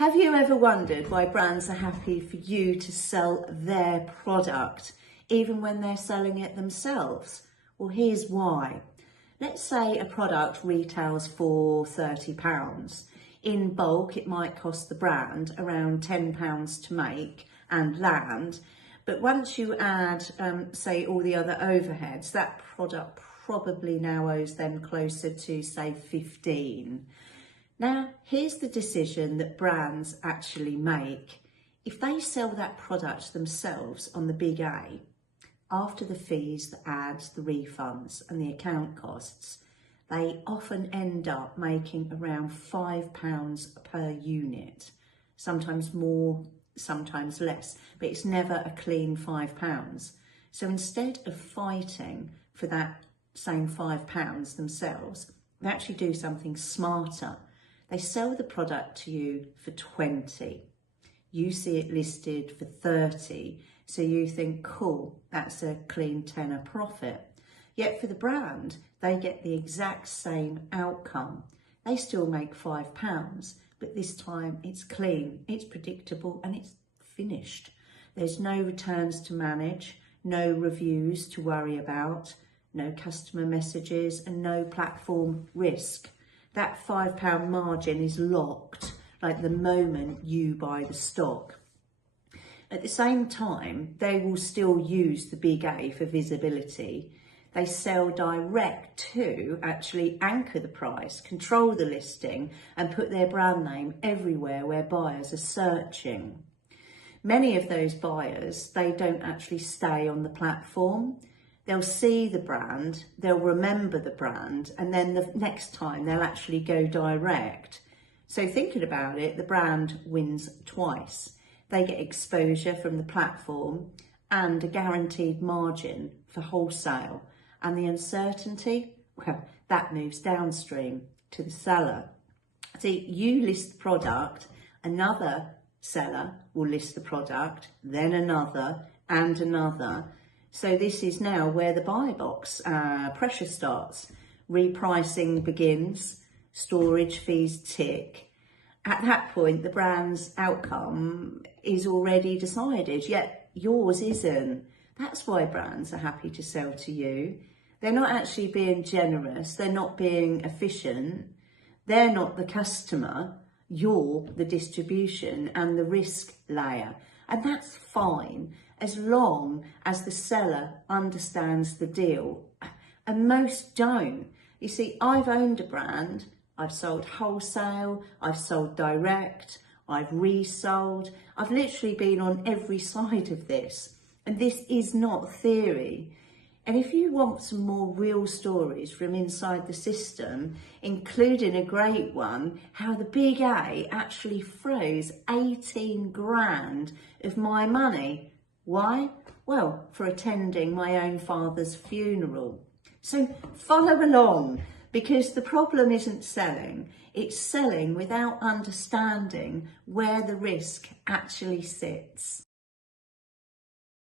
Have you ever wondered why brands are happy for you to sell their product, even when they're selling it themselves? Well, here's why. Let's say a product retails for £30. In bulk, it might cost the brand around £10 to make and land. But once you add, say, all the other overheads, that product probably now owes them closer to, say, 15. Now, here's the decision that brands actually make. If they sell that product themselves on the big A, after the fees, the ads, the refunds and the account costs, they often end up making around £5 per unit, sometimes more, sometimes less, but it's never a clean £5. So instead of fighting for that same £5 themselves, they actually do something smarter. They sell the product to you for 20. You see it listed for 30, so you think, cool, that's a clean tenner profit. Yet for the brand, they get the exact same outcome. They still make £5, but this time it's clean, it's predictable, and it's finished. There's no returns to manage, no reviews to worry about, no customer messages, and no platform risk. That £5 margin is locked, like the moment you buy the stock. At the same time, they will still use the big A for visibility. They sell direct to actually anchor the price, control the listing, and put their brand name everywhere where buyers are searching. Many of those buyers, they don't actually stay on the platform. They'll see the brand, they'll remember the brand, and then the next time they'll actually go direct. So thinking about it, the brand wins twice. They get exposure from the platform and a guaranteed margin for wholesale. And the uncertainty, well, that moves downstream to the seller. See, you list the product, another seller will list the product, then another and another. So this is now where the buy box pressure starts. Repricing begins, storage fees tick. At that point, the brand's outcome is already decided, yet yours isn't. That's why brands are happy to sell to you. They're not actually being generous, they're not being efficient, they're not the customer, you're the distribution and the risk layer. And that's fine, as long as the seller understands the deal. And most don't. You see, I've owned a brand, I've sold wholesale, I've sold direct, I've resold. I've literally been on every side of this. And this is not theory. And if you want some more real stories from inside the system, including a great one, how the big A actually froze 18 grand of my money. Why? Well, for attending my own father's funeral. So follow along, because the problem isn't selling, it's selling without understanding where the risk actually sits.